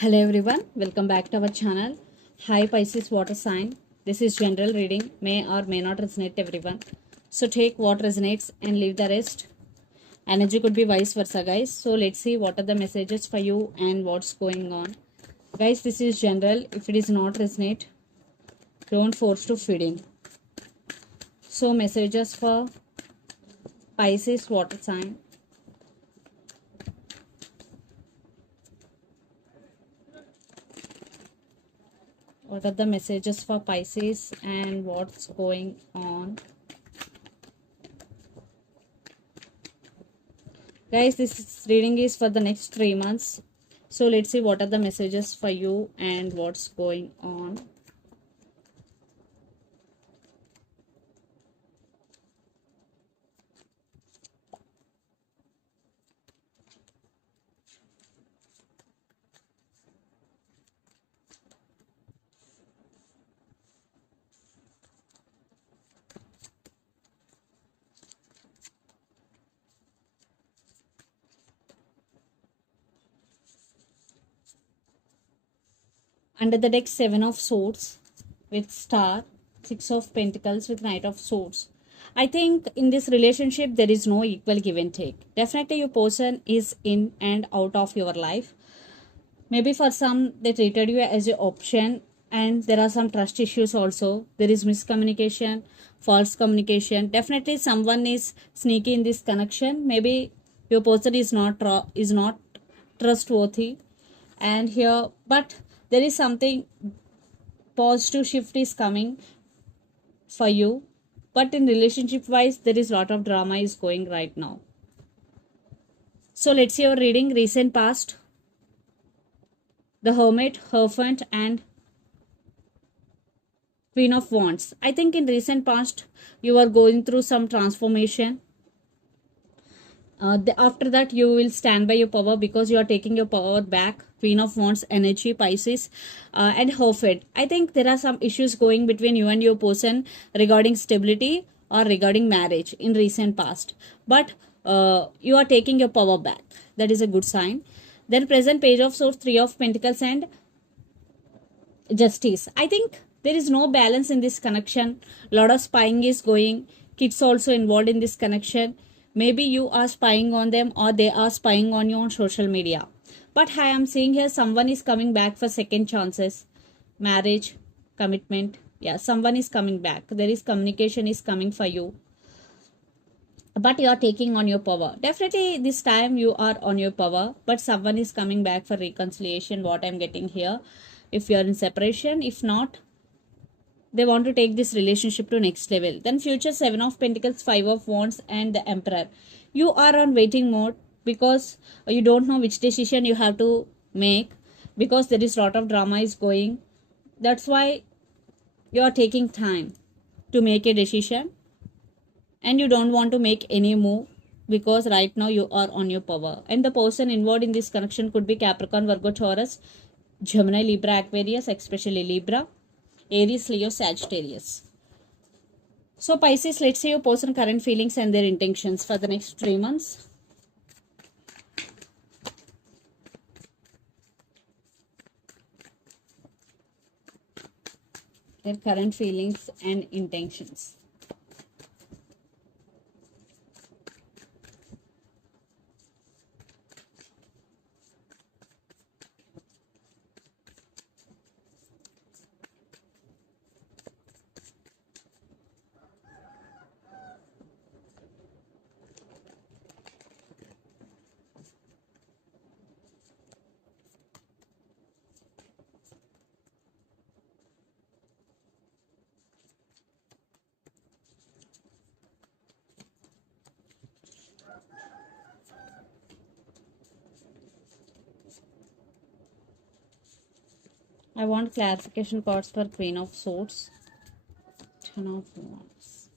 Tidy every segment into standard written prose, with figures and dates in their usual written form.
Hello everyone, welcome back to our channel. Hi Pisces water sign. This is general reading, may or may not resonate everyone. So take what resonates and leave the rest. Energy could be vice versa, guys. So let's see what are the messages for you and what's going on. Guys, this is general. If it is not resonate, don't force to feed in. So messages for Pisces water sign. What are the messages for Pisces and what's going on? Guys, this reading is for the next 3 months. So let's see what are the messages for you and what's going on. Under the deck, 7 of Swords with Star, 6 of Pentacles with Knight of Swords. I think in this relationship, there is no equal give and take. Definitely, your person is in and out of your life. Maybe for some, they treated you as an option, and there are some trust issues also. There is miscommunication, false communication. Definitely, someone is sneaky in this connection. Maybe your person is not trustworthy, and here, but there is something positive shift is coming for you, but in relationship wise there is lot of drama is going right now. So let's see our reading. Recent past, the Hermit, Hierophant and Queen of Wands. I think in recent past you are going through some transformation. After that you will stand by your power because you are taking your power back. Queen of Wands energy, Pisces, and Hierophant. I think there are some issues going between you and your person regarding stability or regarding marriage in recent past, but you are taking your power back. That is a good sign. Then present, Page of Swords, 3 of Pentacles and Justice. I think there is no balance in this connection. Lot of spying is going. Kids also involved in this connection. Maybe you are spying on them or they are spying on you on social media. But I am seeing here someone is coming back for second chances. Marriage, commitment. Yeah, someone is coming back. There is communication is coming for you. But you are taking on your power. Definitely this time you are on your power. But someone is coming back for reconciliation. What I am getting here. If you are in separation, if not, they want to take this relationship to next level. Then future, 7 of Pentacles, 5 of Wands and the Emperor. You are on waiting mode because you don't know which decision you have to make, because there is lot of drama is going. That's why you are taking time to make a decision and you don't want to make any move because right now you are on your power. And the person involved in this connection could be Capricorn, Virgo, Taurus, Gemini, Libra, Aquarius, especially Libra, Aries, Leo, Sagittarius. So Pisces, let's see your person current feelings and their intentions for the next 3 months. Their current feelings and intentions. I want clarification cards for Queen of Swords, 10 of Wands.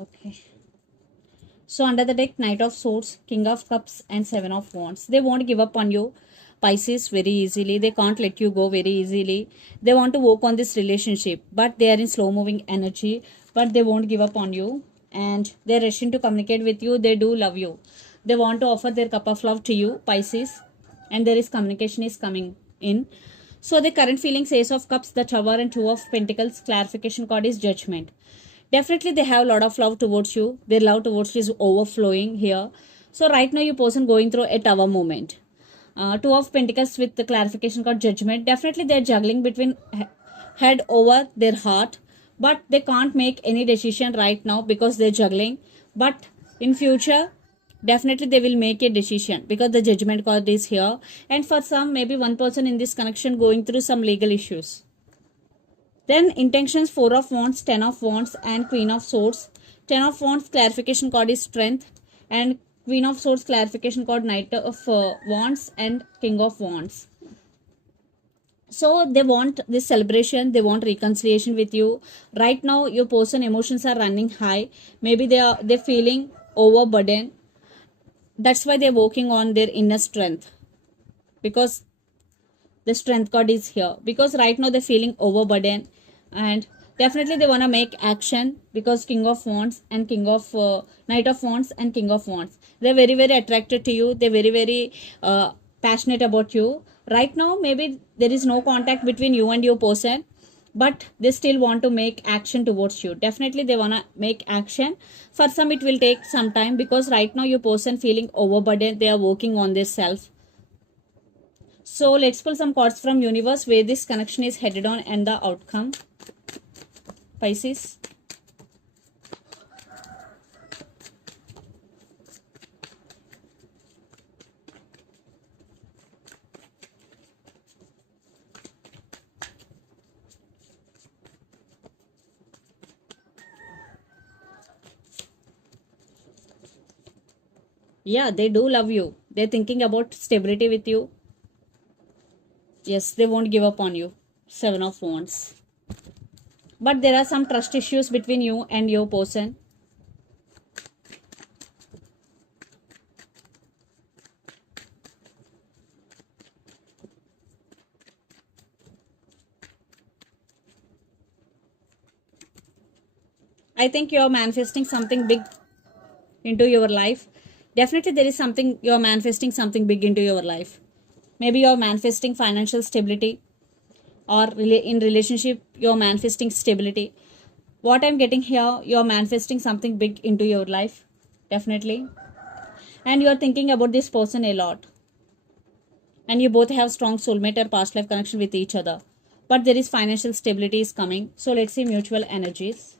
Okay. So under the deck, Knight of Swords, King of Cups and 7 of Wands. They won't give up on you, Pisces, very easily. They can't let you go very easily. They want to work on this relationship, but they are in slow moving energy, but they won't give up on you. and they're rushing to communicate with you. They do love you. They want to offer their cup of love to you, Pisces, and there is communication is coming in. So the current feelings, Ace of Cups, the Tower, and Two of Pentacles. Clarification card is Judgment. Definitely they have a lot of love towards you. Their love towards you is overflowing here. So right now your person going through a Tower moment. Two of Pentacles with the clarification card Judgment. Definitely they're juggling between head over their heart, but they can't make any decision right now because they're juggling. But in future, definitely they will make a decision because the Judgment card is here. And for some, maybe one person in this connection going through some legal issues. Then intentions, 4 of Wands, 10 of Wands, and Queen of Swords. 10 of Wands clarification card is Strength, and Queen of Swords clarification card Knight of Wands and King of Wands. So they want this celebration, they want reconciliation with you. Right now your person emotions are running high. Maybe they're feeling overburdened. That's why they're working on their inner strength, because the Strength card is here. Because right now they're feeling overburdened, and definitely they want to make action because King of Wands and Knight of Wands and King of Wands. They're very, very attracted to you. They're very, very passionate about you. Right now, maybe there is no contact between you and your person, but they still want to make action towards you. Definitely they want to make action. For some, it will take some time because right now your person feeling overburdened. They are working on their self. So let's pull some cards from universe where this connection is headed on and the outcome. Pisces. Yeah, they do love you. They're thinking about stability with you. Yes, they won't give up on you. 7 of Wands. But there are some trust issues between you and your person. I think you're manifesting something big into your life. Definitely there is something, you're manifesting something big into your life. Maybe you're manifesting financial stability, or in relationship you're manifesting stability. What I'm getting here, you're manifesting something big into your life. Definitely. And you're thinking about this person a lot. And you both have strong soulmate or past life connection with each other. But there is financial stability is coming. So let's see mutual energies.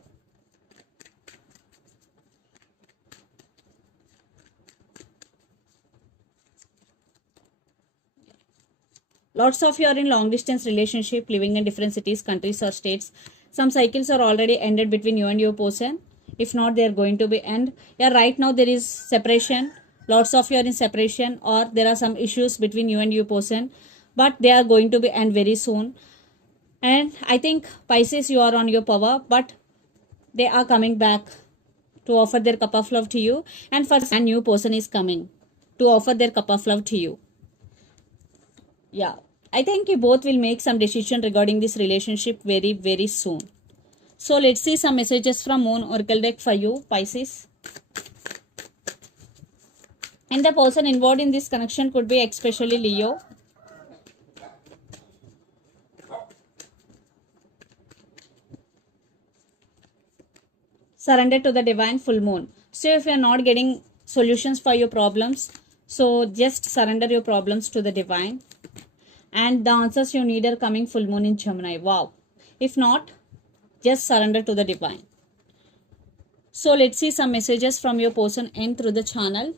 Lots of you are in long distance relationship, living in different cities, countries or states. Some cycles are already ended between you and your person. If not, they are going to be end. Yeah, right now there is separation. Lots of you are in separation, or there are some issues between you and your person, but they are going to be end very soon. And I think Pisces, you are on your power, but they are coming back to offer their cup of love to you. And for a new person is coming to offer their cup of love to you. Yeah, I think you both will make some decision regarding this relationship very, very soon. So let's see some messages from Moon Oracle deck for you, Pisces. And the person involved in this connection could be especially Leo. Surrender to the divine, full moon. So if you are not getting solutions for your problems, so just surrender your problems to the divine. And the answers you need are coming full moon in Gemini. Wow. If not, just surrender to the divine. So let's see some messages from your person in through the channel.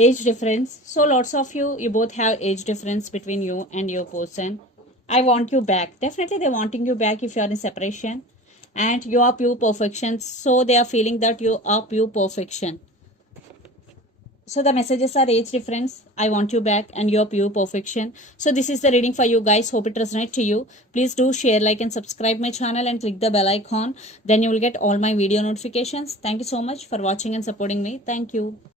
Age difference. So lots of you both have age difference between you and your person. I want you back. Definitely they're wanting you back if you are in separation. and you are pure perfection. So they are feeling that you are pure perfection. So the messages are age difference, I want you back, and you're pure perfection. So this is the reading for you guys. Hope it resonates to you. Please do share, like, and subscribe my channel and click the bell icon. Then you will get all my video notifications. Thank you so much for watching and supporting me. Thank you.